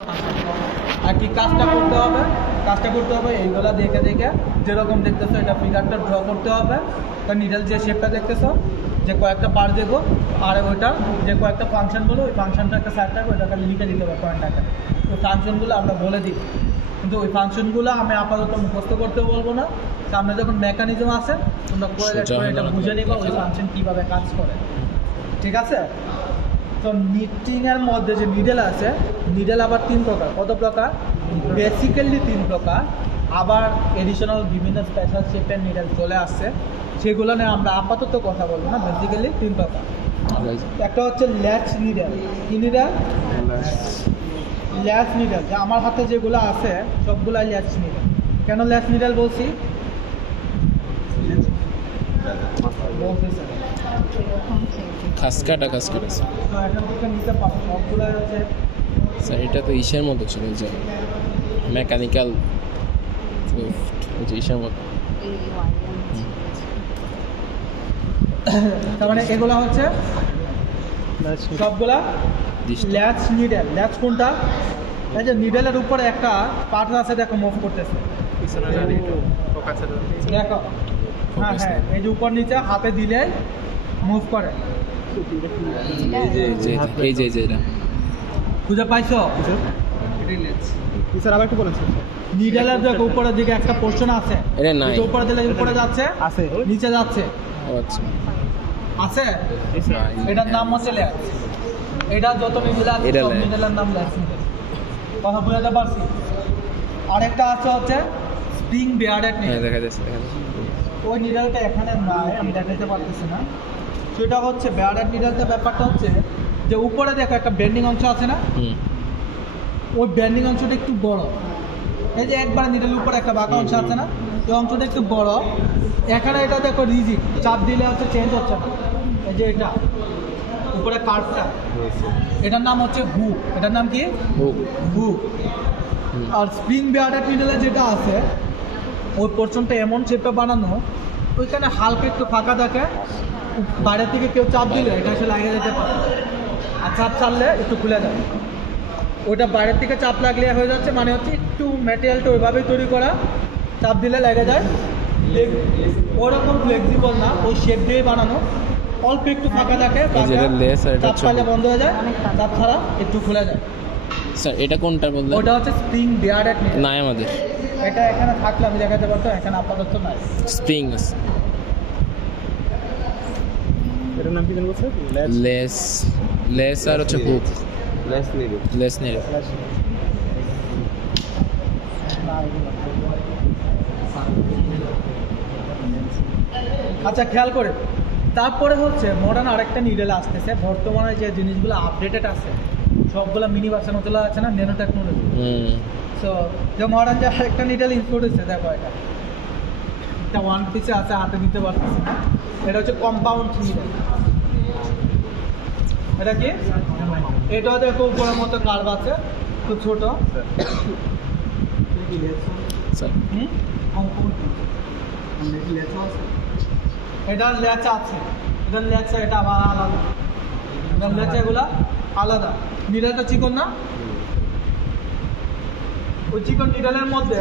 আর কি কাজটা করতে হবে এইগুলা দেখে যেরকম দেখতেছো এটা ফিগারটা ড্র করতে হবে। তার নিডল যে শেপটা দেখতেছো, যে কয়েকটা পার দেখো, আর ওইটার যে কয়েকটা ফাংশন বলো, ওই ফাংশনটা একটা সাইড থাকবে, ওইটাকে লিখে দিতে হবে পয়েন্ট আকারে। ওই ফাংশনগুলো আমরা বলে দিই, কিন্তু ওই ফাংশনগুলো আমি আপাতত মুখস্থ করতে বলবো না। সামনে যখন মেকানিজম আছে তোমরা করে এটা বুঝে নিবা ওই ফাংশন কীভাবে কাজ করে, ঠিক আছে? তো নিটিংয়ের মধ্যে যে নিডেল আছে, নিডেল আবার 3 প্রকার। কত প্রকার? বেসিক্যালি 3 প্রকার, আবার এডিশনাল বিভিন্ন স্পেশাল শেপের নিডেল চলে আসছে, সেগুলো নিয়ে আমরা আপাতত কথা বলবো না। বেসিক্যালি 3 প্রকার। একটা হচ্ছে ল্যাচ নিডেল। কি নিডেল? Latch needle. যে আমার হাতে যেগুলো আছে সবগুলাই ল্যাচ নিডেল। কেন ল্যাচ নিডেল বলছি? খাসকাটা স্যার, এটা তো ইসের মতো ছিল, যে মেকানিক্যাল ইসের মতো। তার মানে এগুলা হচ্ছে সবগুলা ল্যাচ নিডেল। ল্যাচ কোনটা? এই যে নিডেলের উপরে একটা পার্ট আছে, দেখো মুভ করতেছে, দেখো। হ্যাঁ, এই যে উপর নিচে হাতে দিলে মুভ করে। এই যে এটা খুঁজে পাইছো? স্যার আবার একটু বলেন স্যার। নিডেলের দেখো উপরের দিকে একটা পোর্শন আছে, এটা নাই। উপরে দিলে উপরে যাচ্ছে, আছে নিচে যাচ্ছে, আচ্ছা আছে। এটার নাম হচ্ছে ল্যাচ। এটা যত নিডেল আছে সব নিডেলের নাম ল্যাচ নিডেল। কথা বুঝাতে পারছি? আরেকটা আছে হচ্ছে স্প্রিং বিয়ার্ডেড নিডেল। দেখা যাচ্ছে। ওই নিডেলটা এখানে নাই, আমি দেখাতে পারতেছি না। সেটা হচ্ছে বিয়ার্ডেড নিডেলটা। ব্যাপারটা হচ্ছে যে উপরে দেখো একটা বেন্ডিং অংশ আছে না, ওই বেন্ডিং অংশটা একটু বড়। এই যে একবার নিডেল উপরে একটা বাঁকা অংশ আছে না, ওই অংশটা একটু বড়। এখানে এটা দেখো রিজিড, চাপ দিলে হচ্ছে চেঞ্জ হচ্ছে না। এই যে এটা উপরে কার্ভটা, এটার নাম হচ্ছে হুক। এটার নাম কি? হুক। আর স্প্রিং বিয়ার্ডেড নিডেলে যেটা আছে, ওই পোর্শনটা এমন শেপে বানানো, ওইখানে হালকা একটু ফাঁকা থাকে, বাইরের থেকে কেউ চাপ দিলে এটা এসে লাগিয়ে যেতে পারে, আর চাপ ছাড়লে একটু খুলে যায়। ওইটা বাইরের থেকে চাপ লাগলে হয়ে যাচ্ছে, মানে হচ্ছে একটু ম্যাটেরিয়ালটা ওইভাবেই তৈরি করা, চাপ দিলে লেগে যায়। ওরকম ফ্লেক্সিবল না, ওই শেপ দিয়েই বানানো, অল্প একটু ফাঁকা থাকে, চাপ পালে বন্ধ হয়ে যায়, চাপ ছাড়া একটু খুলে যায়। স্যার এটা কোনটা বললেন? ওটা হচ্ছে স্প্রিং বিয়ার্ডেড নিডেল। নাই আমাদের। এটা এখানে থাকলে আমি দেখাতে পারতাম, এখানে আপাতত নাই। স্প্রিং আছে। এটার নাম কি জানেন স্যার? লেস আর হচ্ছে হুক। Less needle. আচ্ছা, খেয়াল করে। তারপরে হচ্ছে মডার্ন আরেকটা নিডেল আসতেছে। বর্তমানে যে জিনিসগুলো আপডেটেড আছে সবগুলো মিনি ভার্সন চলে আছে না, ন্যানো টেকনোলজি। সো যে মডার্ন যে আরেকটা নিডেল ইনক্লুড হচ্ছে, দেখো এটা ওয়ান পিসে আছে, হাতে নিতে পারতেছি না। এটা হচ্ছে কম্পাউন্ড নিডেল। এটা কি? এটা দেখো উপরের মতো কার্ভ আছে, খুব ছোট। এটার লেচা আছে, এটার লেচা, এটা আবার আলাদা। এটার লেচা এগুলা আলাদা। নিডেলটা চিকন না? ওই চিকন নিডেলের মধ্যে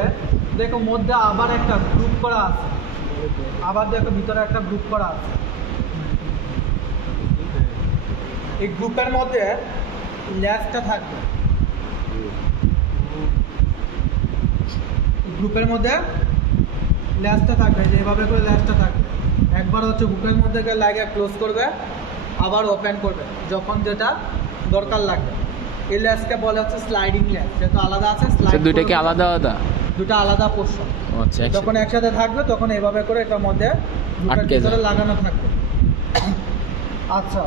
দেখো মধ্যে আবার একটা গ্রুপ করা আছে, আবার দেখো ভিতরে একটা গ্রুপ করা আছে। এই গ্রুপের মধ্যে ল্যাচটা থাকবে, গ্রুপের মধ্যে ল্যাচটা থাকবে, যে এভাবে করে ল্যাচটা থাকবে। একবার হচ্ছে গ্রুপের মধ্যে লাগিয়ে ক্লোজ করবে, আবার ওপেন করবে যখন যেটা দরকার লাগবে। এই ল্যাচকে বলে হচ্ছে স্লাইডিং ল্যাচ। যেহেতু আলাদা আছে, দুইটা কি আলাদা? দুটো আলাদা পোর্শন। আচ্ছা, যখন একসাথে থাকবে তখন এভাবে করে এটার মধ্যে আটকে ভিতরে লাগানো থাকবে। আচ্ছা,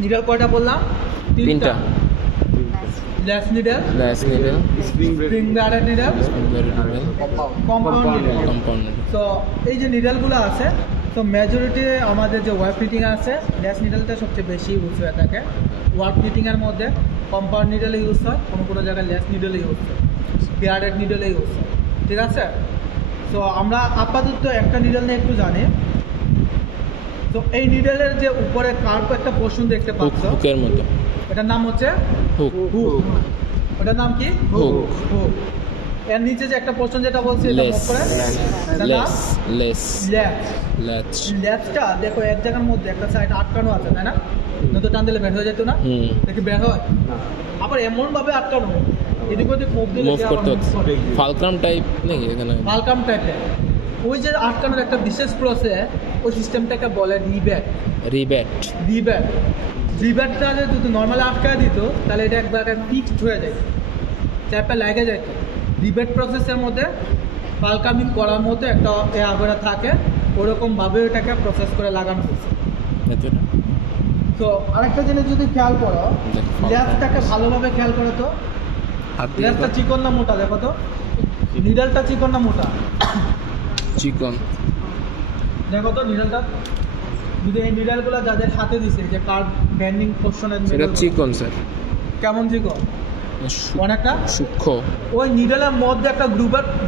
নিডেল কয়টা বললাম? 3টা। Latch needle, spring bearded needle, compound needle. তো এই যে নিডেলগুলো আছে, তো মেজরিটি আমাদের যে ওয়ার্ক ফিটিং আছে, ল্যাচ নিডেলটা সবচেয়ে বেশি ইউজ হয়ে থাকে। ওয়ার্ক ফিটিংয়ের মধ্যে কম্পাউন্ড নিডেলে ইউজ হয়, কোনো জায়গায় ল্যাচ নিডেলে ইউজ হয়, বিয়ার্ডেড নিডেলে ইউজ হয়, ঠিক আছে? তো আমরা আপাতত একটা নিডেল নিয়ে একটু জানি। তো এই নিডেলের যে উপরে কার্ভ একটা পোর্শন দেখতে পাচ্ছ, হুকের মতো, এটার নাম হচ্ছে হুক। ওটার নাম কি? Hook. Hook. এর নিচে যে একটা পোর্শন যেটা বলছি এটা লেস মুভ করে এটার নাম লেস ল্যাচ। ল্যাচ ল্যাচটা দেখো এক জায়গার মধ্যে একটা সাইড আটকানো আছে তাই না? নয়তো টান দিলে বের হয়ে যেত না? হুম দেখি বের হয় আবার এমন ভাবে আটকানো এদিক ওদিক মুভ দিলে মুভ করতে হচ্ছে ফালক্রাম টাইপ নাকি এখানে মালকাম টাইপের ওই যে আটকানোর একটা বিশেষ প্রসেস ওই সিস্টেমটাকে বলে রিব্যাট। রিব্যাট রিব্যাটটা যদি নর্মালি আটকায় দিত তাহলে এটা একবার ফিক্সড হয়ে যায় চাপে লাগে যায়। রিব্যাট প্রসেসের মধ্যে পালকামিং করার মতো একটা আগরা থাকে ওরকমভাবে ওটাকে প্রসেস করে লাগানো হয়েছে। এতটা তো আরেকটা জিনিস যদি খেয়াল করো দেখ, লেজটাকে ভালোভাবে খেয়াল করো তো হাত দিয়ে লেজটা চিকন না মোটা দেখো তো নিডলটা চিকন না মোটা চিকন দেখো তো নিডলটা যদি এই নিডলগুলো যাদের হাতে দিছে যে কার্ড ব্যান্ডিং পোর্শনের সেটা চিকন স্যার কেমন চিকন অনেকটা সূক্ষ্ম ওই নিডলের মধ্যে একটা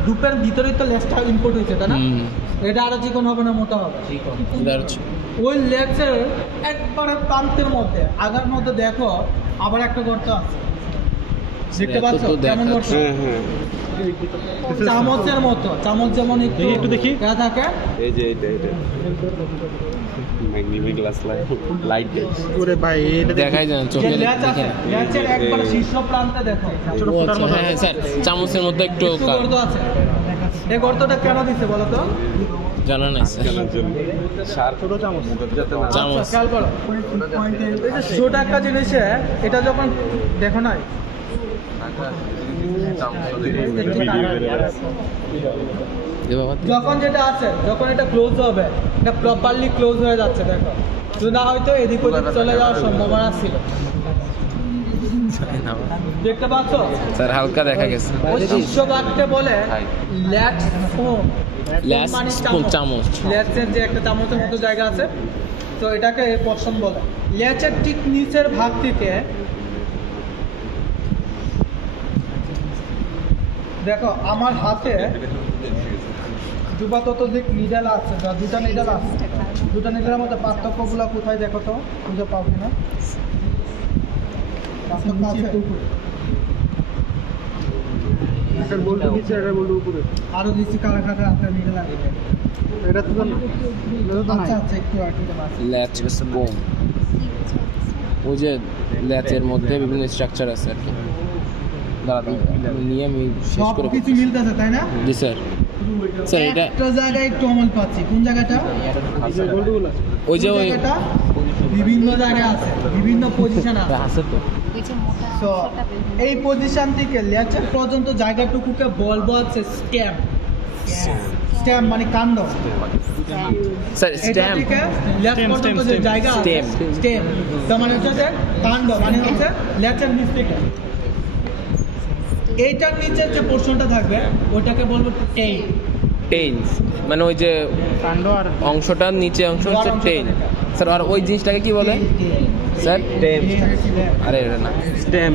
গ্রুপের ভিতরেই তো লেজটা ইনপুট হয়েছে তাই না? হুম এটা আরো চিকন হবে না মোটা হবে? এটা হচ্ছে ওই লেজের একবারে প্রান্তের মধ্যে আগার মধ্যে দেখো আবার একটা গর্ত আছে দেখতে পাচ্ছ এত তো কেমন গর্ত? দেখাচ্ছে। চামচের মতো চামচ যেমন একটু দেখি। এরা থাকে এই যে এটা ম্যাগনিফিক গ্লাস লাইট ওরে ভাই এটা দেখাই যায় না যে চোখে লেজ আছে লেজের একবার শীর্ষ প্রান্তে দেখো ছোট ও ফুটার আচ্ছা, মতো হ্যাঁ স্যার চামচের মধ্যে একটু একটু গর্ত আছে এই গর্তটা কেন দিচ্ছে বলো তো? জানা নাই স্যার কেনার জন্য সার ছোট চামচ যাতে না চামচ। আচ্ছা, খেয়াল করো এই যে ছোট একটা জিনিসে এটা যখন দেখো নাই এ বাবা যখন যেটা আছে যখন এটা ক্লোজ হবে এটা প্রপারলি ক্লোজ হয়ে যাচ্ছে দেখো যদি না হয়তো এদিক ওদিক চলে যাওয়ার সম্ভাবনা ছিল দেখতে পাচ্ছ স্যার হালকা দেখা গেছে ওই শীর্ষভাগকে বলে ল্যাচ ফোম ল্যাস স্পুন চামচ ল্যাচের যে একটা চামচের মতো জায়গা আছে তো এটাকে পোর্শন বলে ল্যাচের ঠিক নিচের ভাগ থেকে দেখো আমার হাতে দুটো ততোধিক নিডাল আছে বা দুটা নিডাল আছে দুটা নিডালের মধ্যে পার্থক্যগুলো কোথায় দেখো তো খুঁজে পাবো না পার্থক্য আছে এটার বল্টু নিচে এটার বল্টু উপরে আরো দিচ্ছি কারা কারা আপনার নিডাল আছে এটা তো আচ্ছা আচ্ছা একটু আছে ল্যাচ স্পুন ওই যে ল্যাচের মধ্যে বিভিন্ন স্ট্রাকচার আছে আর কি দাঁড়া নিয়ে আমি শেষ সব করে কিছু মিলতেছে তাই না? জি স্যার স্যার এটা একটা জায়গায় একটু অমল পাচ্ছি কোন জায়গাটা? বল্টুগুলো ওই যে কোন ওই জায়গাটা বিভিন্ন জায়গায় আছে বিভিন্ন পজিশন আছে আছে তো তো এই পজিশন থেকে লেচার পর্যন্ত জায়গাটুকুকে বলবো হচ্ছে স্ট্যাম স্ট্যাম মানে কাণ্ড স্যার এটা স্ট্যাম্প থেকে লেচ পর্যন্ত যে জায়গা আছে Stem. স্টেম তার মানে হচ্ছে যে কাণ্ড মানে হচ্ছে লেচার নিচ থেকে এইটার নিচের যে পোর্শনটা থাকবে ওটাকে বলবো টেইল টেইলস মানে ওই যে কাণ্ড আর অংশটার নিচে অংশ হচ্ছে টেইল স্যার আর ওই জিনিসটাকে কি বলে স্যার আরে এটা না স্ট্যাম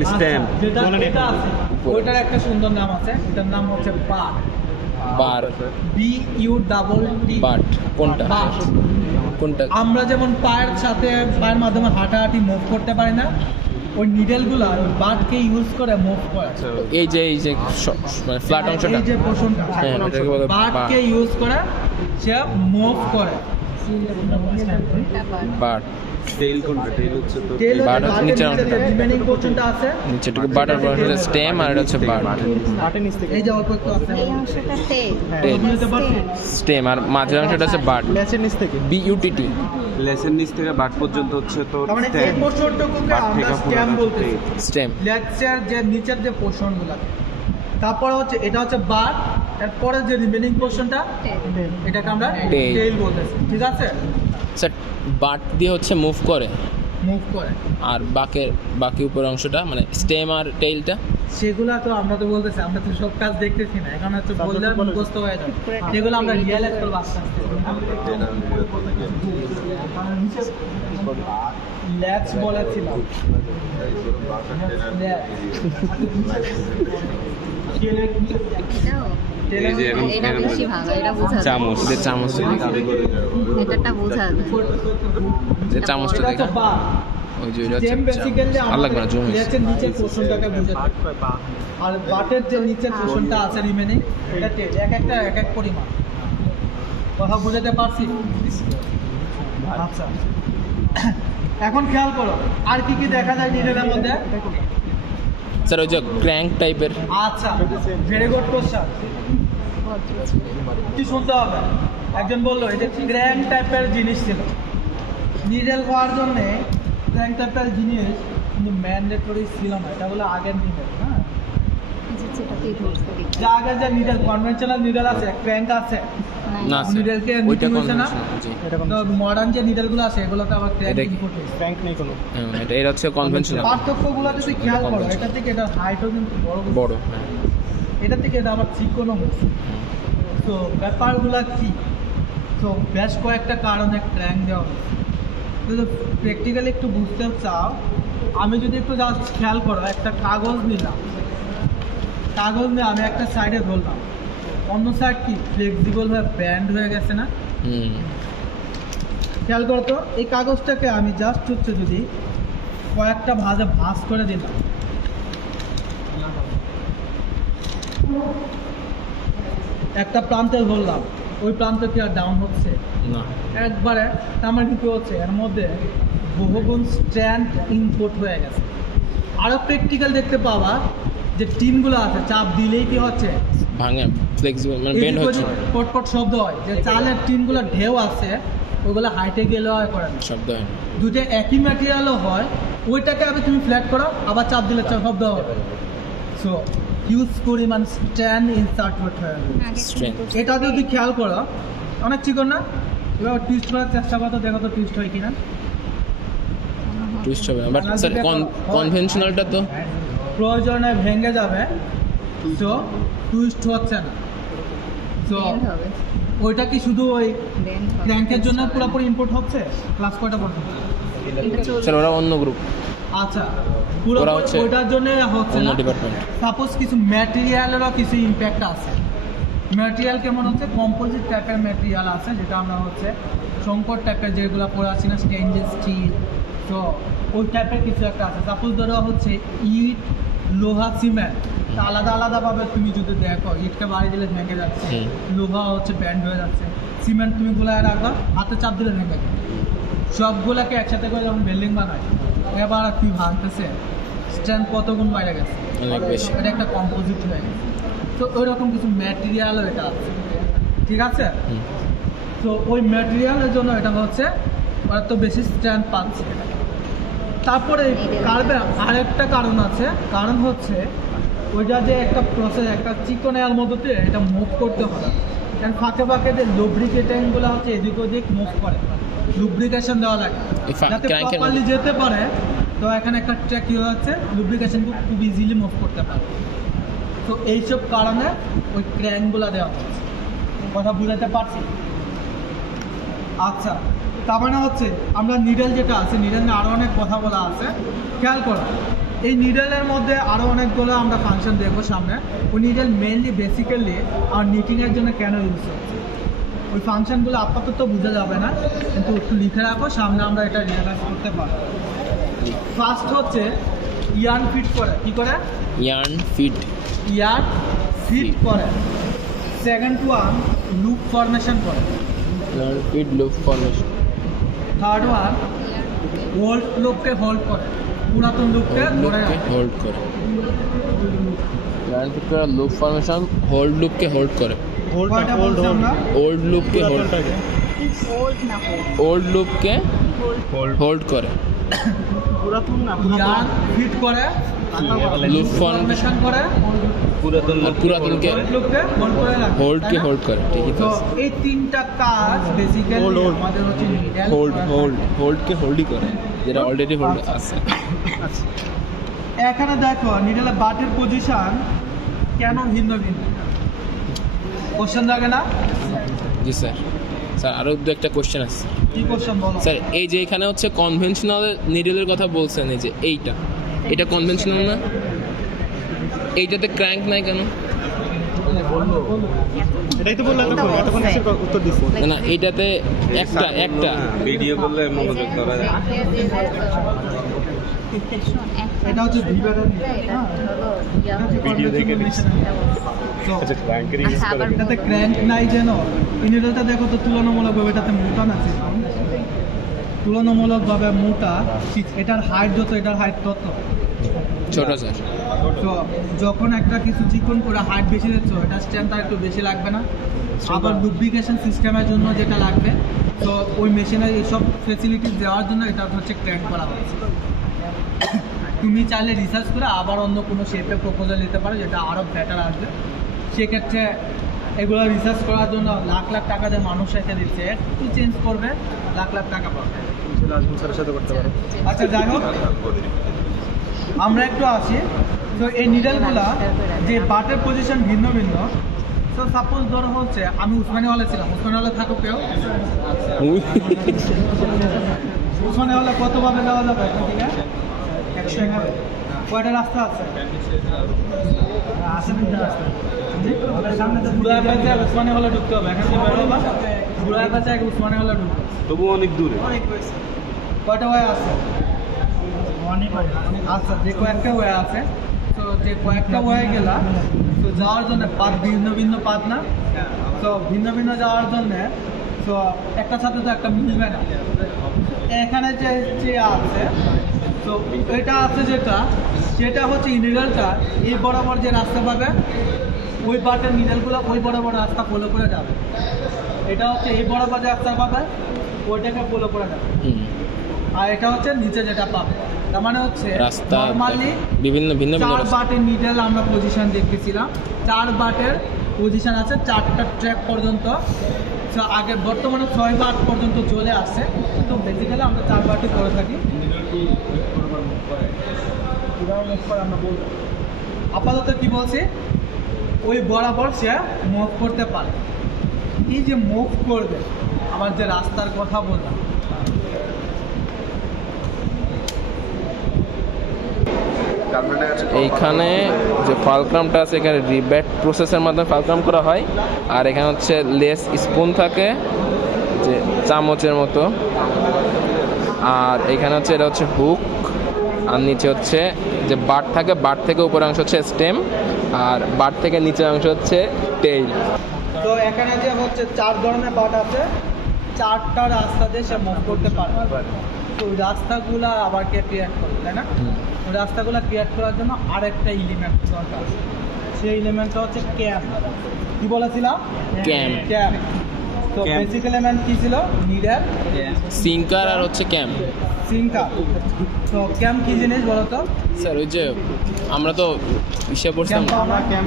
যেটা এটা আছে ওইটার একটা সুন্দর নাম আছে এটার নাম হচ্ছে বাট বার BUTT বাট কোনটা বাট কোনটা আমরা যেমন পায়ের সাথে পায়ের মাধ্যমে হাঁটাহাঁটি মুভ করতে পারি না ওই নিডেলগুলো বাটকে ইউজ করে মুভ করে এই যে মানে ফ্ল্যাট অংশটা এই যে পোর্শনটা হ্যাঁ এটাকে বলে বাটকে ইউজ করে সে মুভ করে বাট টেইল কোনটা টেইল হচ্ছে তো টেল বার হচ্ছে নিচের অংশটা। রিমেনিং পোর্শনটা আছে নিচেটুকু বাটার পর হচ্ছে স্টেম আর এটা হচ্ছে বাট হাটের নিচ থেকে এই যে অল্প একটু আছে এই অংশটা টেল টেল বুঝতে পারছি স্টেম আর মাঝের অংশটা হচ্ছে বাট ল্যাচের নিচ থেকে BUTT লেসের নিচ থেকে বাট পর্যন্ত হচ্ছে তো তার মানে এই পোর্শনটুকুকে বাট আমরা থেকে স্ট্যাম পুরোটা বলতেছি স্টেম লেটসের যে নিচের যে পোর্শনগুলো তারপরে হচ্ছে এটা হচ্ছে বাট এরপরে যে রিমেনিং পোর্শনটা এটাকে আমরা Tail. টেইল বলতেছি ঠিক আছে স্যার বাট দিয়ে হচ্ছে মুভ করে মুভ করে আর বাকি উপরের অংশটা মানে স্টেম আর টেইলটা সেগুলা তো আমরা তো বলতেছি আমরা তো সব কাজ দেখতেছি না এখন হচ্ছে বললে মুখস্থ হয়ে যাবে যেগুলো আমরা রিয়েলাইজ করবো আস্তে আস্তে ল্যাচ বলেছিলাম এটাও এই যে এরকম এটা বেশি ভালো এটা বোঝা যায় চামচ যে চামচ এটাটা বোঝা যায় যে চামচটা দেখা ওই যে এটা সেম বেসিক্যালি আর লাগবে না, জুম হয়েছে। লেচের নিচের পোর্শনটাকে বুঝাতে আর বাটের যে নিচের পোর্শনটা আছে রিমেনিং এটা টেল এক একটা এক এক পরিমাণ কথা বুঝাতে পারছি আচ্ছা এখন খেয়াল করো আর কি কি দেখা যায় নিডেলের মধ্যে স্যার ওই যে ক্র্যাঙ্ক টাইপের। আচ্ছা ভেরি গুড কোশ্চেন কি শুনতে হবে একজন বললো এটা ক্র্যাঙ্ক টাইপের জিনিস ছিল নিডেল হওয়ার জন্য ক্র্যাঙ্ক টাইপের জিনিস কিন্তু ম্যান্ডেটরি ছিল না এটা হলো আগের নিডেল হ্যাঁ যেটাতেই ধরছে দেখি। যা আগের যে নিডেল কনভেনশনাল নিডেল আছে ক্র্যাঙ্ক আছে না স্যার, নিডেলকে ওইটা নিতে হয়েছে না conventional, জি। এটা তো মডার্ন যে নিডেলগুলো আছে এগুলোতে আবার ক্র্যাঙ্ক এটা কি? ইনপুট হয়েছে ব্যাংক নেই কোনো। হ্যাঁ, এটা হচ্ছে কনভেনশনাল, পার্থক্যগুলো যদি খেয়াল করো এটা থেকে এটা হাইটও কিন্তু বড় বড়। হ্যাঁ। এটা থেকে এটা আবার চিকনও হচ্ছে তো ব্যাপারগুলো কি তো বেশ কয়েকটা কারণে ক্র্যাঙ্ক দেওয়া হচ্ছে যদি প্র্যাকটিক্যালি একটু বুঝতে চাও আমি যদি একটু জাস্ট খেয়াল করো একটা কাগজ নিলাম কাগজ নিয়ে আমি একটা সাইডে ধরলাম অন্য সাইড কি ফ্লেক্সিবল হয়ে ব্যান্ড হয়ে গেছে না হুম। খেয়াল করো তো এই কাগজটাকে আমি জাস্ট হচ্ছে যদি কয়েকটা ভাঁজে ভাঁজ করে দিলাম একটা প্রান্তে ধরলাম ওই প্রান্ত কি আর ডাউন হচ্ছে না। একবারে তার মানে কি হচ্ছে এর মধ্যে বহুগুণ স্ট্র্যান্ড ইনপুট হয়ে গেছে আরও প্র্যাকটিক্যাল দেখতে পাওয়া যে টিনগুলো আছে চাপ দিলেই কি হচ্ছে ভাঙে, ফ্লেক্সিবল মানে বেন্ড এদিক হচ্ছে, ওদিক পটপট শব্দ হয় যে চালের টিনগুলো ঢেউ আছে ওইগুলো হাইটে গেলেও হয় করে না শব্দ হয় না। দুটো একই ম্যাটেরিয়ালও হয় ওইটাকে আবার তুমি ফ্ল্যাট করো আবার চাপ দিলে শব্দ হবে সো হিউজ পরিমাণ স্ট্যান্ড ইনসার্ট হয়ে যাবে আগে Strength. কিন্তু এটা যদি খেয়াল করো অনেক চিকন না এবার টুইস্ট করার চেষ্টা করো দেখো তো টুইস্ট হয় কিনা টুইস্ট হবে না, বাট স্যার কনভেনশনালটা তো প্রয়োজনে ভেঙে যাবে তো টুইস্ট হচ্ছে না তো bend হবে ওইটা কি শুধু ওই bend হবে। ক্র্যাঙ্কের জন্য পুরোপুরি ইনপুট হচ্ছে ক্লাস কয়টা পর্যন্ত এটা চলবে। স্যার ওরা অন্য গ্রুপ, আচ্ছা ওরা পুরোপুরি হচ্ছে ওইটার জন্য হচ্ছে অন্য না ডিপার্টমেন্ট। সাপোজ কিছু ম্যাটেরিয়ালেরও কিছু ইম্প্যাক্ট আছে ম্যাটেরিয়াল কেমন হচ্ছে কম্পোজিট টাইপের ম্যাটেরিয়াল আছে যেটা আমরা হচ্ছে সংকট টাইপের যেগুলো পড়ে আছি না স্টেনলেস স্টিল তো ওই টাইপের কিছু একটা আছে সাপোজ ধরো হচ্ছে ইট লোহা সিমেন্ট তা আলাদা আলাদাভাবে তুমি যদি দেখো ইটকে বাড়ি দিলে ভেঙে যাচ্ছে হুম। লোহা হচ্ছে ব্যান্ড হয়ে যাচ্ছে সিমেন্ট তুমি গুলায় রাখবা হাতে চাপ দিলে ভেঙে যাবে সবগুলোকে একসাথে করে যখন বিল্ডিং বানায় এবার কি ভাঙতেছে স্ট্যান্ড কত গুণ বাইরে গেছে অনেক বেশি। এটা একটা কম্পোজিট হয়ে গেছে তো ওই রকম কিছু ম্যাটেরিয়ালও এটা আছে ঠিক আছে হুম। তো ওই ম্যাটেরিয়ালের জন্য এটা হচ্ছে ওরা তো বেশি স্ট্যান্ড পাচ্ছে তারপরে কার্বে আরেকটা কারণ আছে কারণ হচ্ছে ওইটা যে একটা প্রসেস একটা চিকনের মধ্যে এটা মুভ করতে হয় কারণ ফাঁকে ফাঁকে যে লুব্রিকেটিংগুলো হচ্ছে এদিক ওদিক মুভ করে লুব্রিকেশন দেওয়া লাগে এই যাতে crank এর প্রপারলি যেতে পারে তো এখানে একটা ট্র্যাক কী হচ্ছে লুব্রিকেশন খুব ইজিলি মুভ করতে পারে তো এইসব কারণে ওই ক্র্যাঙ্কগুলো দেওয়া হচ্ছে কথা বুঝাতে পারছি আচ্ছা তার মানে হচ্ছে আমরা নিডেল যেটা আছে নিডেল নিয়ে আরও অনেক কথা বলা আছে খেয়াল করো এই নিডেলের মধ্যে আরও অনেকগুলো আমরা ফাংশন দেখবো সামনে ওই নিডেল মেনলি বেসিক্যালি আর নিটিংয়ের জন্য কেন ইউজ হচ্ছে ওই ফাংশনগুলো আপাতত বোঝা যাবে না কিন্তু একটু লিখে রাখো সামনে আমরা এটা রিয়েলাইজ করতে পারবো ফার্স্ট হচ্ছে ইয়ার্ন ফিট করে কি করে ইয়ার্ন ফিড, ইয়ার্ন ফিট করে সেকেন্ড ওয়ান লুপ ফরমেশন করে yarn feed loop formation, third one old লুপকে হোল্ড করে পুরাতন লুপকে ধরে রাখে হোল্ড করে। ইয়ার্ন ফিড করে লুপ ফরমেশন হোল্ড লুপকে হোল্ড করে, কয়টা বলছি আমরা ওল্ড লুপকে হোল্ড, Hold না hold। ওল্ড লুপকে হোল্ড করে, পুরাতন না ইয়ার্ন ফিট করে লুপ ফরমেশন ফরমেশন করে পুরাতনকে ওল্ড লুপকে হোল্ড করে রাখে হোল্ডকে হোল্ড করে, ঠিকই তো তো আছে। এই তিনটা কাজ বেসিক্যালি Hold. আমাদের হচ্ছে নিডেল হোল্ডকে হোল্ডই করে, যেটা অলরেডি হোল্ড আছে। এখানে দেখো নিডেলে বাটের পজিশন কেন ভিন্ন ভিন্ন কোশ্চেন থাকে না জি স্যার। স্যার আরও দু একটা কোশ্চেন আছে কি কোশ্চেন বলো স্যার। এই যে এখানে হচ্ছে কনভেনশনাল নিডেলের কথা বলছেন, এই যে এটা কনভেনশনাল না, এইটাতে ক্র্যাঙ্ক নাই কেন? এটাই তো বললে এতক্ষণ এসে উত্তর দিচ্ছি না না এইটাতে একটা ভিডিও করলে মনোযোগ ধরা যায়। এটা হচ্ছে ভিভারের ভিডিও দেখে দিচ্ছি। তো আচ্ছা ক্র্যাঙ্কের ইউজ আচ্ছা, করে আবার এটাতে ক্র্যাঙ্ক নাই যেন ইনিডালটা দেখো তো তুলনামূলকভাবে এটাতে মোটা না ছিল তুলনামূলকভাবে মোটা এটার হাইট যত এটার হাইট তত ছোট স্যার। তো যখন একটা কিছু চিকন করে হাইট বেশি দিচ্ছ এটা স্ট্রেংথ আর একটু বেশি লাগবে না আবার লুব্রিকেশন সিস্টেমের জন্য যেটা লাগবে তো ওই মেশিনে এইসব ফেসিলিটিস দেওয়ার জন্য এটা হচ্ছে ক্র্যাঙ্ক করা হয়েছে তুমি চাইলে রিসার্চ করে আবার অন্য কোনো শেপে প্রপোজাল দিতে পারো যেটা আরও বেটার আসবে সেক্ষেত্রে এগুলো রিসার্চ করার জন্য লাখ লাখ টাকা যে মানুষ রেখে দিচ্ছে একটু চেঞ্জ করবে লাখ লাখ টাকা পাবে আজমল স্যারের সাথে করতে পারো। আচ্ছা যাই হোক আমরা একটু আসি তো এই নিডলগুলা যে বাটের পজিশন ভিন্ন ভিন্ন তো সাপোজ ধরো হচ্ছে আমি উসমানী হলে ছিলাম উসমানী হলে থাকো কেউ উসমানী হলে কতভাবে যাওয়া যাবে এখান থেকে 111 কয়টা রাস্তা আছে বুড়া কাছে উসমানী হলে ঢুকতে হবে এখান থেকে বেরোবা বুড়া কাছে উসমানী হলে ঢুকতে তবু অনেক দূরে। কয়টা ওয়ে আছে আচ্ছা যে কয়েকটা ওয়ে আছে তো যে কয়েকটা ওয়ে গেলা তো যাওয়ার জন্য পাত ভিন্ন ভিন্ন পাত না তো ভিন্ন ভিন্ন যাওয়ার জন্যে তো একটার সাথে তো একটা মিলবে না এখানে যে যে আছে তো এটা আছে যেটা সেটা হচ্ছে নিডলটা এই বরাবর যে রাস্তা পাবে ওই পাটের নিডলগুলো ওই বরাবর রাস্তা ফলো করে যাবে এটা হচ্ছে এই বরাবর যে রাস্তা পাবে ওইটাকে ফলো করে যাবে আর এটা হচ্ছে নিচে যেটা পাবে তার মানে হচ্ছে রাস্তা নরমালি বিভিন্ন ভিন্ন ভিন্ন 4 রাস্তা। বাটের নিডল আমরা পজিশন দেখতেছিলাম 4 বাটের পজিশন আছে 4টা ট্র্যাক পর্যন্ত তো আগে বর্তমানে 6 বাট পর্যন্ত চলে আসছে তো বেসিক্যালি আমরা 4 বাটে করে থাকি আপাতত কি বলছি ওই বরাবর সে মুভ করতে পারে এই যে মুভ করবে আবার যে রাস্তার কথা বললাম এইখানে যে ফালক্রামটা আছে এখানে রিব্যাট প্রসেসের মাধ্যমে ফালক্রাম করা হয় আর এখানে হচ্ছে লেস স্পুন থাকে যে চামচের মতো আর এখানে হচ্ছে এটা হচ্ছে হুক আর নিচে হচ্ছে যে বাট থাকে বাট থেকে উপরের অংশ হচ্ছে স্টেম আর বাট থেকে নিচের অংশ হচ্ছে টেইল। তো এখানে যে হচ্ছে 4 ধরনের বাট আছে 4টা রাস্তা দিয়ে সে মুভ করতে পারে তো ওই রাস্তাগুলো আবার কে ক্রিয়েট করবে তাই না ওই রাস্তাগুলো ক্রিয়েট করার জন্য আরেকটা এলিমেন্ট দরকার সেই এলিমেন্টটা হচ্ছে ক্যাম্প কি বলেছিলাম Cam। ক্যাম্প তো Cam। বেসিক এলিমেন্ট কি ছিল নিডল সিঙ্কার আর হচ্ছে ক্যাম্প। সিঙ্কার তো ক্যাম্প কি জিনিস বলো তো স্যার ওই যে আমরা তো ইসে পড়ছিলাম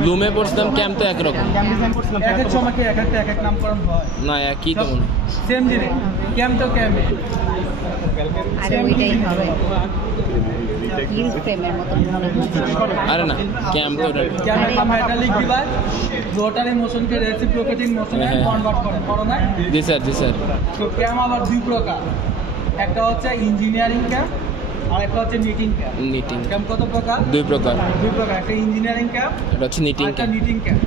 ব্লুমে পড়ছিলাম ক্যাম্প তো একরকম ক্যাম্প ডিজাইন করছিলাম এক এক সময় কি এক একটা এক এক নামকরণ হয় না একই তো মনে হয়। সেম জিনিস ক্যাম্প তো ক্যাম্প আর ওইটাই হবে হিল ফ্রেমের মতো মনে হচ্ছে আরে না ক্যাম্প তো ওটা ক্যামেরা মেটালিক ডিভাইস রোটারি মোশনকে রেসিপ্রোকেটিং মোশনে হ্যাঁ। কনভার্ট করে করো না জি স্যার জি স্যার। তো ক্যাম আবার দুই প্রকার একটা হচ্ছে ইঞ্জিনিয়ারিং ক্যাম্প আর একটা হচ্ছে নিটিং ক্যাম্প নিটিং ক্যাম্প কত প্রকার দুই প্রকার দুই প্রকার একটা ইঞ্জিনিয়ারিং ক্যাম্প এটা হচ্ছে নিটিং একটা নিটিং ক্যাম্প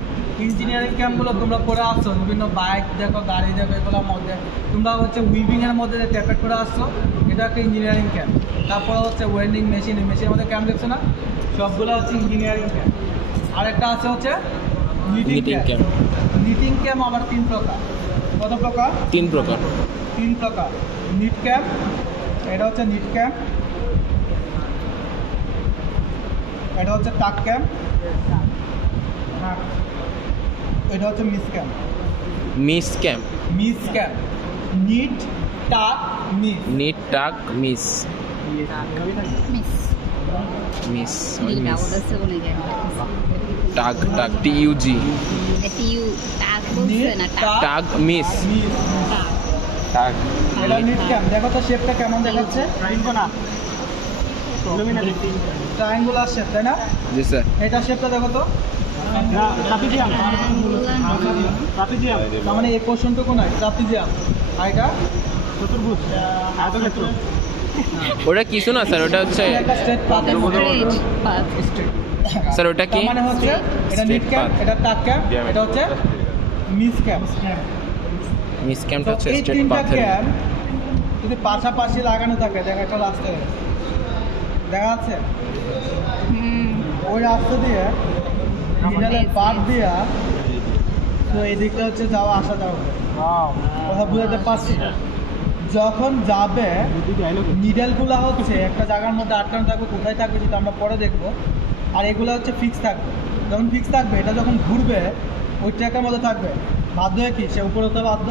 ইঞ্জিনিয়ারিং ক্যাম্পগুলো তোমরা পড়ে আসছো বিভিন্ন বাইক দেখো গাড়ি দেখো এগুলোর মধ্যে তোমরা হচ্ছে উইভিংয়ের মধ্যে যে ট্যাপেট করে আসছো এটা একটা ইঞ্জিনিয়ারিং ক্যাম্প তারপরে হচ্ছে ওয়েল্ডিং মেশিনের মধ্যে ক্যাম্প দেখছো না সবগুলো হচ্ছে ইঞ্জিনিয়ারিং ক্যাম্প আর একটা আছে হচ্ছে knitting knitting camp camp knitting camp আবার 3 প্রকার কত প্রকার 3 প্রকার 3 প্রকার নিট ক্যাম্প এটা হচ্ছে নিট ক্যাম্প এটা হচ্ছে টাক ক্যাম্প এটা হচ্ছে miss cam miss cam miss cam knit tuck miss knit tuck miss miss miss এটা বলেছে বলে জানি টাক টাক টিইউজি এটা ইউ টাগ বলছে না টাগ টাক মিস মিস টাক এটা নিট ক্যাম্প দেখো তো শেপটা কেমন দেখাচ্ছে না লুমিনারি ট্রায়াঙ্গুলার শেপ তাই না জি স্যার। এটা শেপটা দেখো তো না ট্রাপিজিয়াম ট্রাপিজিয়াম তার মানে এই পোর্শনটুকু নয় ট্রাপিজিয়াম আর এটা চতুর্ভুজ আয়তক্ষেত্র ওটা কিছু না স্যার ওটা হচ্ছে একটা স্ট্রেট পাথের মতো স্ট্রেট পাথ স্ট্রেট স্যার ওটা কি তার মানে হচ্ছে এটা নিট Straight ক্যাম, path. এটা টাক ক্যাম, এটা হচ্ছে মিস ক্যাম। মিস ক্যামটা হচ্ছে এই স্ট্রেট তিনটা পাথের ক্যাম যদি পাশাপাশি লাগানো থাকে, দেখা একটা রাস্তা দেখা যাচ্ছে, ওই রাস্তা দিয়ে মিডালের বাদ দিয়া তো এই দিকটা হচ্ছে যাওয়া আসা যাওয়া করে। কথা বুঝাতে পারছি? যখন যাবে নিডেলগুলো হচ্ছে একটা জায়গার মধ্যে আটকানো থাকবে, কোথায় থাকবে যেটা আমরা পরে দেখবো, আর এগুলো হচ্ছে ফিক্স থাকবে। যখন ফিক্স থাকবে এটা যখন ঘুরবে ওই ট্র্যাকের মধ্যে থাকবে, বাধ্য হয়ে কি সে উপরে হতে বাধ্য,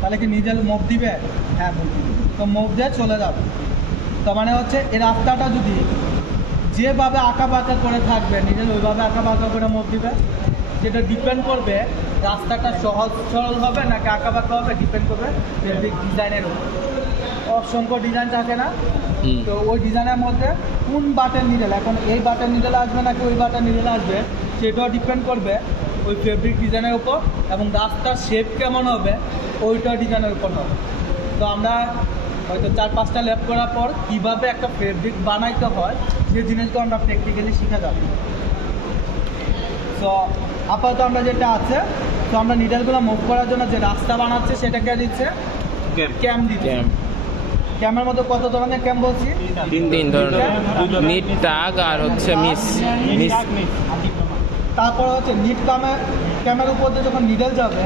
তাহলে কি নিডেল মুভ দিবে? হ্যাঁ মুভ দিবে, তো মুভ দিয়ে চলে যাবে। তো মানে হচ্ছে এই রাস্তাটা যদি যেভাবে আঁকা বাঁকা করে থাকবে নিডেল ওইভাবে আঁকা বাঁকা করে মুভ দিবে। যেটা ডিপেন্ড করবে রাস্তাটা সহজ সরল হবে নাকি আঁকা বাঁকা হবে, ডিপেন্ড করবে ফেব্রিক ডিজাইনের উপর। অসংখ্য ডিজাইন থাকে না, হুম। তো ওই ডিজাইনের মধ্যে কোন বাটের নিডেল, এখন এই বাটের নিডেল আসবে নাকি ওই বাটের নিডেল আসবে, সেটাও ডিপেন্ড করবে ওই ফেব্রিক ডিজাইনের উপর, এবং রাস্তার শেপ কেমন হবে ওইটা ডিজাইনের উপর হবে। তো আমরা হয়তো 4-5টা ল্যাব করার পর কীভাবে একটা ফেব্রিক বানাইতে হয় যে জিনিসগুলো আমরা প্র্যাকটিক্যালি শিখে যাব। তো আপাতত আমরা যেটা আছে, তো আমরা নিডেলগুলো মুভ করার জন্য যে রাস্তা বানাচ্ছে সেটাকে দিচ্ছে ক্যাম দিচ্ছে। ক্যাম ক্যামের মধ্যে কত ধরনের ক্যাম বলছি? তিন ধরনের, নিট, টাগ আর হচ্ছে মিস। তারপর হচ্ছে নিট ক্যামের উপর দিয়ে যখন নিডেল যাবে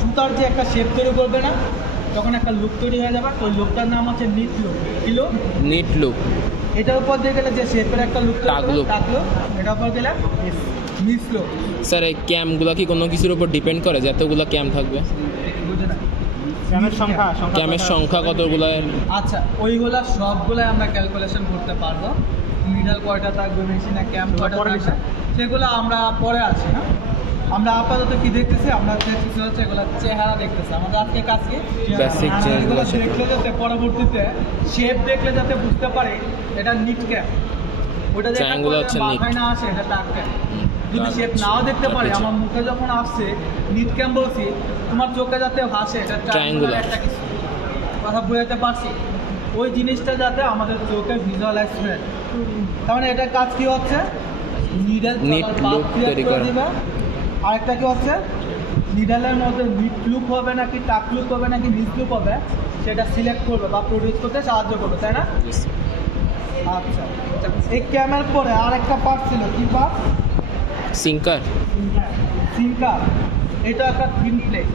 সুতার যে একটা শেপ তৈরি করবে না, তখন একটা লুক তৈরি হয়ে যাবে, ওই লুকটার নাম হচ্ছে নিট লুক। কি লুক? Knit loop. এটার উপর দিয়ে গেলে যে শেপের একটা loop tuck look। Tuck loop, এটার উপর গেলে মিস লুক। স্যার এই ক্যামগুলো কি কোনো কিছুর উপর ডিপেন্ড করে যে এতগুলো ক্যাম থাকবে? বুঝে না? ক্যামের সংখ্যা ক্যামের সংখ্যা কতগুলো? আচ্ছা, ওইগুলা সবগুলাই আমরা ক্যালকুলেশন করতে পারবো। নিডল কয়টা থাকবে, মেশিনে ক্যাম্প কয়টা পরে থাকবে, সেগুলো আমরা পরে আছি না। আমরা আপাতত কি দেখতেছি, আমরা দেখতেছি হচ্ছে এগুলো চেহারা দেখতেছি। আমাদের আজকে কাজ কি, Basic জিনিসগুলো শেখা। দেখলে যাতে পরবর্তীতে শেপ দেখলে যাতে বুঝতে পারে এটা নিট ক্যাম্প, ওটা দেখা Triangle হচ্ছে neat। মাথায় না আসে এটা টাক ক্যাম্প। যদি টাক শেপ হচ্ছে নাও দেখতে টাক পারে, হচ্ছে। আমার মুখে যখন আসছে নিট ক্যাম্প বলছি, তোমার চোখে যাতে ভাসে এটা ট্রায়াঙ্গুলার Triangular। একটা কিছু। কথা বুঝাতে পারছি? ওই জিনিসটা যাতে আমাদের চোখে ভিজুয়ালাইজ হয়। তার মানে এটার কাজ কি হচ্ছে, নিডেল Neat look তৈরি করা। দিবে। আরেকটা কি হচ্ছে, নিডেলের মধ্যে নিট লুক হবে নাকি টাক লুক হবে নাকি মিস লুক হবে, সেটা সিলেক্ট করবে বা প্রডিউস করতে সাহায্য করবে, তাই না? আচ্ছা, এই ক্যামের পরে আরেকটা পার্ট ছিল, কি পার্ট? সিঙ্কার। সিঙ্কার। এটা একটা থিন প্লেট,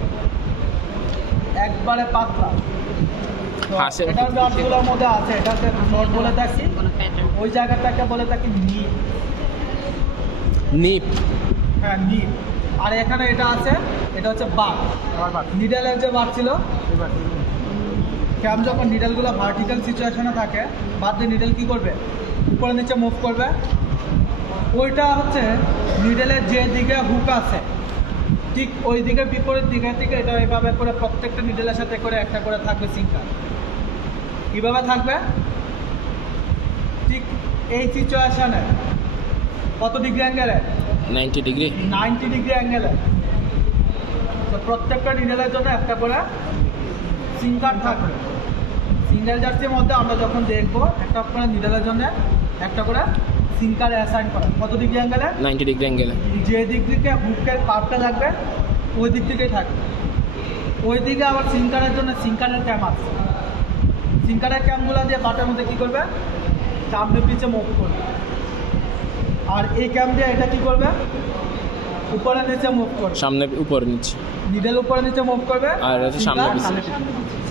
একবারে পাতলা। তো হাঁসের এটার গাছগুলোর মধ্যে আছে, এটাকে নট বলে থাকি, কোনো প্যাটার্ন ওই জায়গাটাকে বলে থাকি নিপ। নিপ। হ্যাঁ নিপ। আর এখানে এটা আছে, এটা হচ্ছে বাট। নিডেলের যে বাট ছিল, ক্যাম যখন নিডেলগুলো ভার্টিক্যাল সিচুয়েশনে থাকে, বাদ দিয়ে নিডেল কী করবে, উপরে নিচে মুভ করবে। ওইটা হচ্ছে নিডেলের যে দিকে হুক আছে ঠিক ওই দিকে বিপরীত দিকে থেকে এটা এভাবে করে প্রত্যেকটা নিডেলের সাথে করে একটা করে থাকবে সিঙ্কার। কীভাবে থাকবে, ঠিক এই সিচুয়েশনে কত ডিগ্রি অ্যাঙ্গেলে, 90 ডিগ্রি। 90 ডিগ্রি অ্যাঙ্গেলে। তো প্রত্যেকটা নিডেলের জন্য একটা করে সিঙ্কার থাকবে। সিঙ্গেল জার্সির মধ্যে আমরা যখন দেখবো একটা করে নিডেলের জন্য একটা করে সিঙ্কার অ্যাসাইন করা, কত ডিগ্রি অ্যাঙ্গেলে, 90 ডিগ্রি অ্যাঙ্গেলে। যে দিক থেকে হুকের কাপটা থাকবে ওই দিক থেকেই থাকবে। ওই দিকে আবার সিঙ্কারের জন্য সিঙ্কারের ক্যাম আছে। সিঙ্কারের ক্যামগুলো দিয়ে বাটের মধ্যে কী করবে, সামনে পিছে মুভ করবে। আর এই ক্যাম দিয়ে এটা কী করবে, উপরে নিচে মুভ করবে, সামনে উপরে নিচে। নিডেল উপরে নিচে মুভ করবে, আর হচ্ছে সামনে পিছে।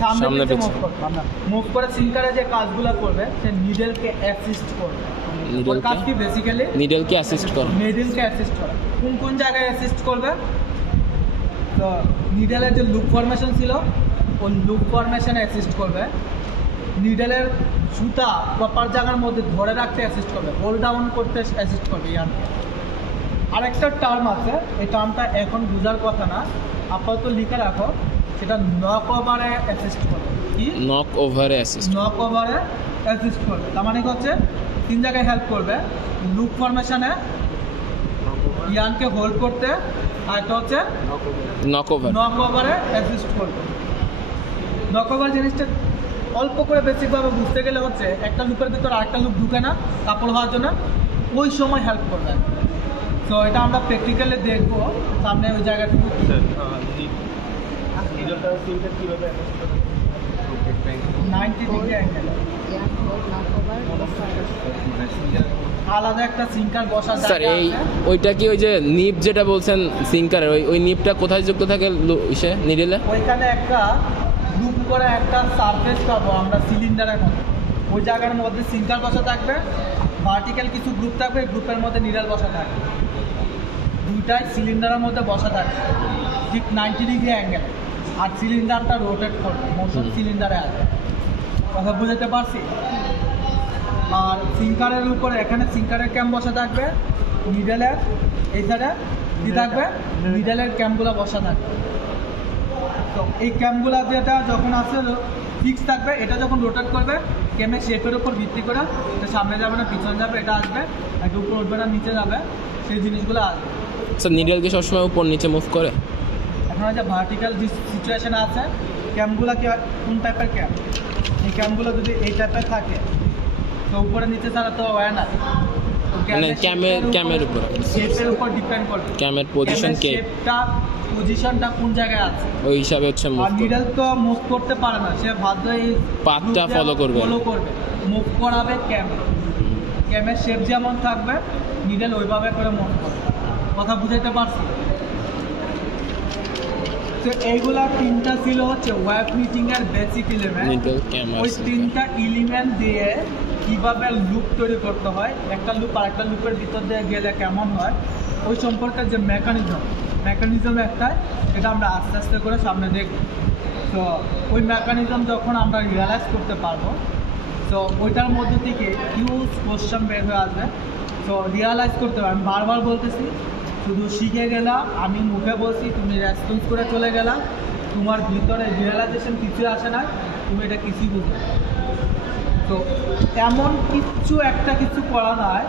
সামনে সামনে পিছে পিছে। মুভ করবে। মুভ করে সিঙ্কারে যে কাজগুলো করবে সে নিডেলকে অ্যাসিস্ট করবে। ওর নিডেলকে কাজ কি বেসিক্যালি, নিডেলকে অ্যাসিস্ট করে। নিডেলকে অ্যাসিস্ট করা। কোন কোন জায়গায় অ্যাসিস্ট করবে, তো নিডেলের যে লুপ ফরমেশন ছিল ওই লুপ ফরমেশনে অ্যাসিস্ট করবে। নিডেলের সুতা প্রপার জায়গার মধ্যে ধরে রাখতে অ্যাসিস্ট করবে, হোল্ড ডাউন করতে অ্যাসিস্ট করবে। ইয়ানকে আরেকটা টার্ম আছে, এই টার্মটা এখন বোঝার কথা না, আপাতত লিখে রাখো, সেটা নক ওভারে অ্যাসিস্ট করবে। কি নক ওভারে অ্যাসিস্ট। নক ওভারে অ্যাসিস্ট করবে, তার মানে হচ্ছে তিন জায়গায় হেল্প করবে। লুপ ফরমেশনে ইয়ানকে হোল্ড করতে, আর একটা হচ্ছে নক ওভার। নক ওভারে অ্যাসিস্ট করবে। নক ওভার জিনিসটা অল্প করে বেসিকভাবে বুঝতে গেলে হচ্ছে একটা লুপের ভিতর আরেকটা লুপ ঢুকে না কাপড় হওয়ার জন্য, ওই সময় হেল্প করবে। তো এটা আমরা প্র্যাকটিক্যালি দেখবো সামনে ওই জায়গাটুকু। নিডলটা সিনটা কিভাবে 90 ডিগ্রি অ্যাঙ্গেল আলাদা একটা সিঙ্কার বসার স্যার জায়গা এই আছে। ওইটা কি ওই যে নিপ যেটা বলছেন সিঙ্কারের ওই নিপটা কোথায় যুক্ত থাকে ইসে নিডেলে? ওইখানে একটা লুপ করে একটা সারফেস পাবো আমরা সিলিন্ডারের মধ্যে, ওই জায়গার মধ্যে সিঙ্কার বসা থাকবে, ভার্টিক্যাল কিছু গ্রুপ থাকবে, গ্রুপের মধ্যে নিডল বসা থাকবে, দুইটাই সিলিন্ডারের মধ্যে বসা থাকবে ঠিক 90 ডিগ্রি অ্যাঙ্গেল, আর সিলিন্ডারটা রোটেট করবে, মোশন সিলিন্ডারে আছে, কথা বুঝতে পারছি? আর সিঙ্কারের উপরে এখানে সিঙ্কারের ক্যাম্প বসা থাকবে, নিডেলের এই সাইডে কি থাকবে, নিডেলের ক্যাম্পগুলো বসা থাকবে। তো এই ক্যাম্পগুলো যেটা যখন আসে ফিক্স থাকবে, এটা যখন রোটেট করবে ক্যামের শেপের উপর ভিত্তি করে এটা সামনে যাবে না পিছনে যাবে, এটা আসবে একটা উপর উঠবে না নিচে যাবে, সেই জিনিসগুলো আসবে। স্যার নিডেল কি সবসময় উপর নিচে মুভ করে? এখন যে ভার্টিক্যাল যে সিচুয়েশন আছে ক্যাম্পগুলো কি কোন টাইপের ক্যাম্প, এই ক্যাম্পগুলো যদি এই টাইপের থাকে তো উপরে নিচে ছাড়া তো হয় না, মানে ক্যামের উপর শেপের উপর ডিপেন্ড করবে, ক্যামের পজিশন কে শেপটা পজিশনটা কোন জায়গায় আছে, ওই হিসাবে হচ্ছে মুভ আর নিডল তো মুভ করতে পারে না, সে বাধ্য এই পাথটা ফলো করবে, মুভ করাবে ক্যামের শেপ যেমন থাকবে নিডল ওইভাবে করে মুভ করবে, কথা বুঝাইতে পারছি? তো এইগুলা তিনটা ছিল হচ্ছে ওয়েব মিটিং এর বেসিক এলিমেন্ট। নিডল ক্যামেরা ওই তিনটা এলিমেন্ট দিয়ে কিভাবে লুপ তৈরি করতে হয়, একটা লুপ আর একটা লুপের ভিতর দিয়ে গেলে কেমন হয়, ওই সম্পর্কে যে মেকানিজম একটাই, এটা আমরা আস্তে আস্তে করে সামনে দেখব। তো ওই মেকানিজম যখন আমরা রিয়ালাইজ করতে পারবো, তো ওইটার মধ্যে থেকে হিউজ কোশ্চেন বের হয়ে আসবে। তো রিয়ালাইজ করতে পারবে, আমি বারবার বলতেছি, শুধু শিখে গেলা, আমি মুখে বলছি, তুমি রেসপন্স করে চলে গেলা, তোমার ভিতরে রিয়েলাইজেশন কিছু আসে না, তুমি এটা কিছুই বুঝবে। তো এমন কিছু করা নয়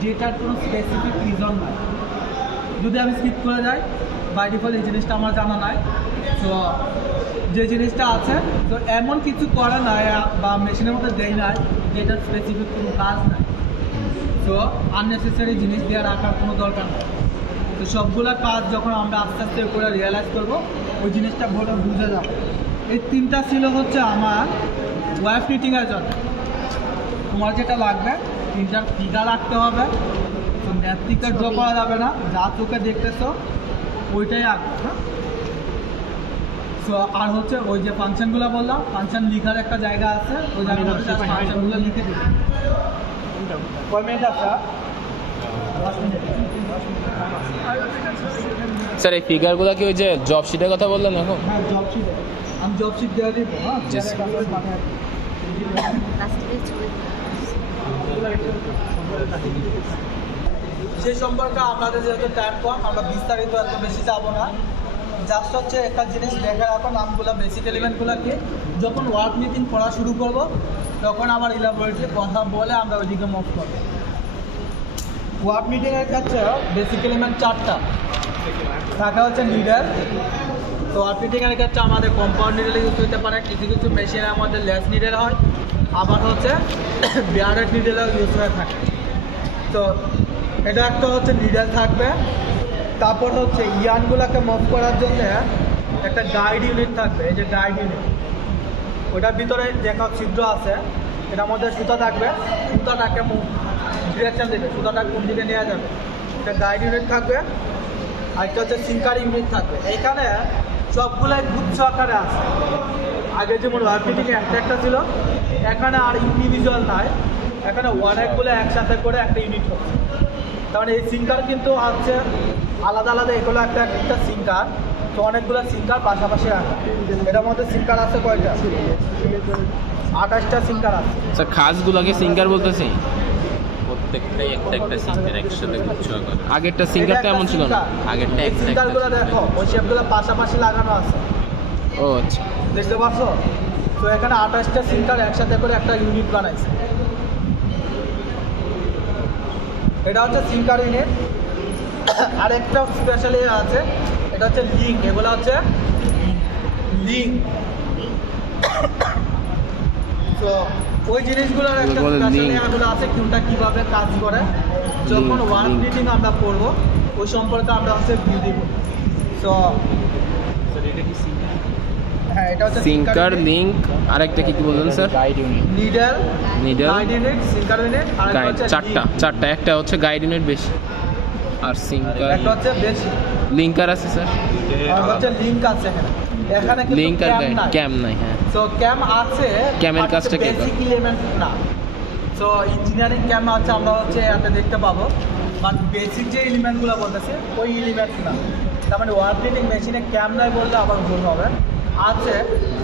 যেটার কোনো স্পেসিফিক রিজন নাই। যদি আমি স্কিপ করে যাই বাই ডিফল্ট এই জিনিসটা আমার জানা নাই, তো যে জিনিসটা আছে তো এমন কিছু করা নাই বা মেশিনের মধ্যে দেয় নাই যেটার স্পেসিফিক কোনো কাজ নাই, তো আননেসেসারি জিনিস দিয়ে রাখার কোনো দরকার নেই। তো সবগুলো কাজ যখন আমরা আস্তে আস্তে করে রিয়েলাইজ করবো, ওই জিনিসটা বুঝে যাবে। এই তিনটা ছিল হচ্ছে আমার ওয়েব মিটিংয়ের জন্য। তোমার যেটা লাগবে তিনটার ফিগার রাখতে হবে, তো ম্যাথিকার ড্র করা যাবে না, যা চোখে দেখতেছো ওইটাই আঁকবে, হ্যাঁ? তো আর হচ্ছে ওই যে ফাংশনগুলো বললাম, ফাংশন লিখার একটা জায়গা আছে, ওই জায়গায় ফাংশনগুলো লিখে দেবে। কয় মিনিট আছে? স্যার এই ফিগারগুলো কি ওই যে জব শিটের কথা বললেন এখন? হ্যাঁ, জব শিট আমি জব শিট দেওয়া দিব, হ্যাঁ, জি, স্যার। সে সম্পর্কে আমাদের যেহেতু টাইম কম, আমরা বিস্তারিত এত বেশি যাব না, জাস্ট হচ্ছে একটা জিনিস দেখে রাখো, নামগুলো বেসিক এলিমেন্টগুলো কি, যখন ওয়ার্ক মিটিং পড়া শুরু করব তখন আবার ইলাবোরেটলি কথা বলে আমরা ওইদিকে মুভ করব। ওয়ার্ক মিটিংয়ের কাছে বেসিক এলিমেন্ট 4টা থাকা হচ্ছে নিডল। তো ওয়ার্ক মিটিংয়ের ক্ষেত্রে আমাদের কম্পাউন্ড নিডল ইউজ হতে পারে, কিছু কিছু মেশিনের মধ্যে লেস নিডল হয়, আবার হচ্ছে বিয়ারেড নিডলও ইউজ হয়ে থাকে। তো এটা একটা হচ্ছে নিডল থাকবে, তারপর হচ্ছে ইয়ানগুলোকে মুভ করার জন্য একটা গাইড ইউনিট থাকবে, এই যে গাইড ইউনিট, ওটার ভিতরে দেখা ছিদ্র আছে, এটার মধ্যে সুতা থাকবে, সুতাটাকে ডিরেকশন দেবে, সুতাটা কোন দিকে নেওয়া যাবে, একটা গাইড ইউনিট থাকবে, আরেকটা হচ্ছে সিঙ্কার ইউনিট থাকবে। এইখানে সবগুলাই গুচ্ছ আকারে আছে, আগে যেমন ওয়ার্কিটিকে একটা ছিল, এখানে আর ইন্ডিভিজুয়াল নাই, এখানে অনেকগুলো একসাথে করে একটা ইউনিট হচ্ছে। কারণ এই সিঙ্কার কিন্তু হচ্ছে আলাদা আলাদা, এগুলো একটা একটা সিঙ্কার, তো অনেকগুলো সিঙ্কার পাশাপাশি রাখা। এটার মধ্যে সিঙ্কার আছে কয়টা? 28টা সিঙ্কার আছে। স্যার খাসগুলোকে সিঙ্কার বলতেছি, প্রত্যেকটাই একটা একটা সিঙ্কের একসাথে গুচ্ছ আকারে। আগেরটা সিঙ্কার তো এমন ছিল না, আগেরটা একটা সিঙ্কারগুলো দেখো, ওই শেপগুলো পাশাপাশি লাগানো আছে, ও আচ্ছা। দেখতে পাচ্ছ? তো এখানে 28টা সিঙ্কার একসাথে করে একটা ইউনিট বানাইছে, এটা হচ্ছে সিঙ্কার ইউনিট। আর একটা স্পেশালি আছে, এটা হচ্ছে লিঙ্ক, এগুলো হচ্ছে লিঙ্ক। তো ওই জিনিসগুলোর একটা এগুলো স্পেশালি link। এগুলো আছে, কোনটা কীভাবে কাজ করে যখন Link, ওয়ার্ক link. মিটিং আমরা করব ওই সম্পর্কে আমরা হচ্ছে ভিউ দিব। তো হ্যাঁ, এটা হচ্ছে সিঙ্কার লিঙ্ক আরেকটা কি কি বললেন sir? Needle, needle, guide unit, sinker unit, আর গাইড, হচ্ছে চারটা একটা হচ্ছে গাইড ইউনিট বেশি আর সিঙ্কার একটা হচ্ছে বেশি, লিঙ্কার আছে স্যার? আর হচ্ছে লিংক আছে এখানে। এখানে কিন্তু লিঙ্ক আর ক্যাম গাইড নাই। ক্যাম নাই, হ্যাঁ। সো ক্যাম আছে, ক্যামের কাজটা কে করে? বেসিক এলিমেন্ট না। সো ইঞ্জিনিয়ারিং ক্যাম আছে, আমরা হচ্ছে এতে দেখতে পাবো, বাট বেসিক যে এলিমেন্টগুলো বলতেছে ওই এলিমেন্ট না। তার মানে ওয়ার্কিং মেশিনে ক্যাম নাই বললে আবার ভুল হবে। আছে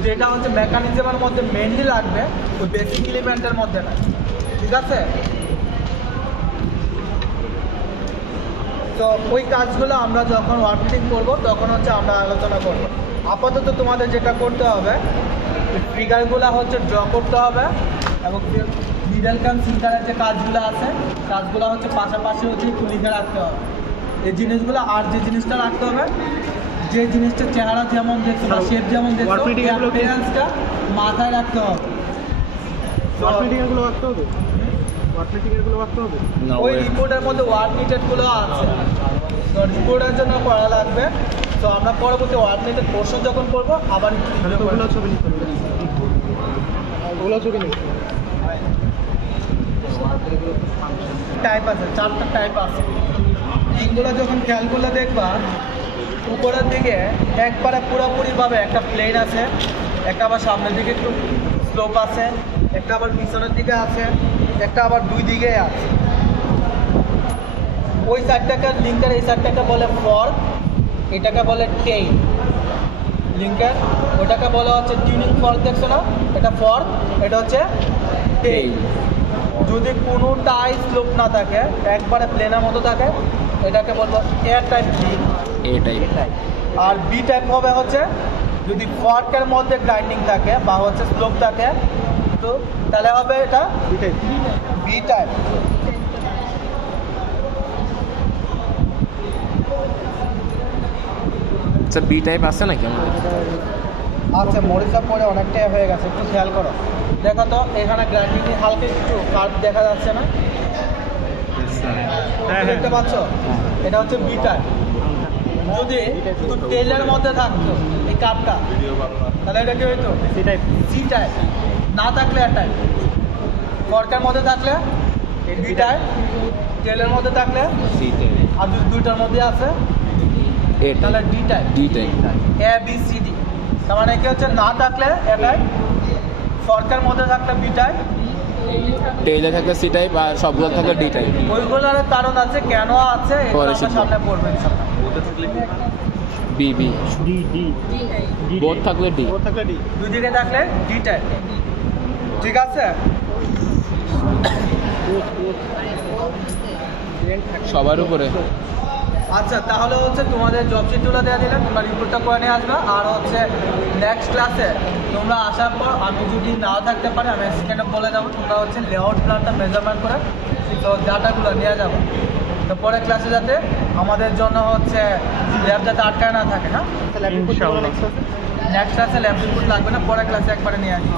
যেটা হচ্ছে মেকানিজমের মধ্যে মেনলি লাগবে, ওই বেসিক এলিমেন্টের মধ্যে না, ঠিক আছে? তো ওই কাজগুলো আমরা যখন ওয়ার্কিং করব তখন হচ্ছে আমরা আলোচনা করব। আপাতত তোমাদের যেটা করতে হবে, ফিগারগুলো হচ্ছে ড্র করতে হবে এবং মিডল ক্যাম সিঙ্কারের যে কাজগুলো আছে কাজগুলো হচ্ছে পাশাপাশি হচ্ছে একটু লিখে রাখতে হবে এই জিনিসগুলো। আর যে জিনিসটা রাখতে হবে, যে জিনিসটা চেহারা যেমন দেখছো বা শেপ যেমন দেখছো, Work meeting এগুলো কি? অ্যাপিয়ারেন্সটা মাথায় রাখতে হবে। ওয়ার্ক মিটিংয়েরগুলো রাখতে হবে, ওয়ার্ক মিটিংয়েরগুলো রাখতে হবে। না, ওই রিপোর্টের মধ্যে ওয়ার্ক নিটেডগুলো আছে, তো রিপোর্টের জন্য করা লাগবে। তো আমরা পরবর্তী ওয়ার্ক নিটেড পোর্শন যখন করবো আবার তাহলে তো ওগুলো ছবি নিতে হবে, ওগুলো ছবি নিতে হবে। টাইপ আছে, 4টা টাইপ আছে। এইগুলো যখন খেয়াল করলে দেখবা উপরের দিকে একবারে পুরোপুরিভাবে একটা প্লেন আছে, একটা আবার সামনের দিকে একটু স্লোপ আছে, একটা আবার পিছনের দিকে আছে, একটা আবার দুই দিকে আছে। ওই সাইডটাকে লিঙ্কের এই সাইডটাকে বলে ফর্ক, এটাকে বলে টেইল। লিঙ্কের ওটাকে বলা হচ্ছে টিউনিং ফর্ক, দেখছো না? এটা ফর্ক, এটা হচ্ছে টেইল। যদি কোনোটাই স্লোপ না থাকে, একবারে প্লেনের মতো থাকে, এটাকে বলবো এয়ার টাইপ লিঙ্ক। এ টাইপ। আর বি টাইপ হবে হচ্ছে যদি ফর্কের মধ্যে গ্রাইন্ডিং থাকে বা হচ্ছে স্লোপ থাকে, তো তাহলে হবে এটা বি টাইপ। আচ্ছা, বি টাইপ আছে নাকি আমাদের? আচ্ছা, মরিচা পরে অনেকটাই হয়ে গেছে, একটু খেয়াল করো। দেখো তো এখানে গ্রাইন্ডিং হালকা একটু কার্ভ দেখা যাচ্ছে না? দেখতে পাচ্ছ? এটা হচ্ছে বি টাইপ। যদি শুধু টেলের মধ্যে থাকতো এই কাপটা, তাহলে এটা কি হইতো? C type. C type. না থাকলে এ টাইপ। ফর্কের মধ্যে থাকলে বি টাইপ, টেলের মধ্যে থাকলে, সি টাইপ। আর যদি দুইটার মধ্যে আছে এ তাহলে type, D type. D type. A B C D. তার মানে কি হচ্ছে, না থাকলে এ টাইপ, ফর্কের মধ্যে থাকলে বি টাইপ, টেইলে থাকলে সি টাইপ আর সবগুলো থাকলে ডি টাইপ। ওইগুলোর কারণ আছে, কেন আছে এগুলো পরে আমরা শিখবো। সামনে পড়বো ইনশাআল্লাহ। B B D D D both থাকলে ডি। বোথ থাকলে ডি। দুই দিকে থাকলে ডি টাইপ, ঠিক আছে? সবার উপরে। আচ্ছা, তাহলে হচ্ছে তোমাদের জব শিটগুলো দেওয়া দিলে তোমরা রিপোর্টটা করে নিয়ে আসবে। আর হচ্ছে নেক্সট ক্লাসে তোমরা আসার পর আমি যদি নাও থাকতে পারি আমি স্ক্যানে বলে যাবো, তোমরা হচ্ছে লেআউট প্ল্যানটা মেজারমেন্ট করে তো ডাটাগুলো নিয়ে যাবো। তো পরের ক্লাসে যাতে আমাদের জন্য হচ্ছে ল্যাব যাতে আটকায় না থাকে। হ্যাঁ, ইনশাআল্লাহ। নেক্সট ক্লাসে ল্যাব রিপোর্ট লাগবে না, পরের ক্লাসে একবারে নিয়ে আসবে।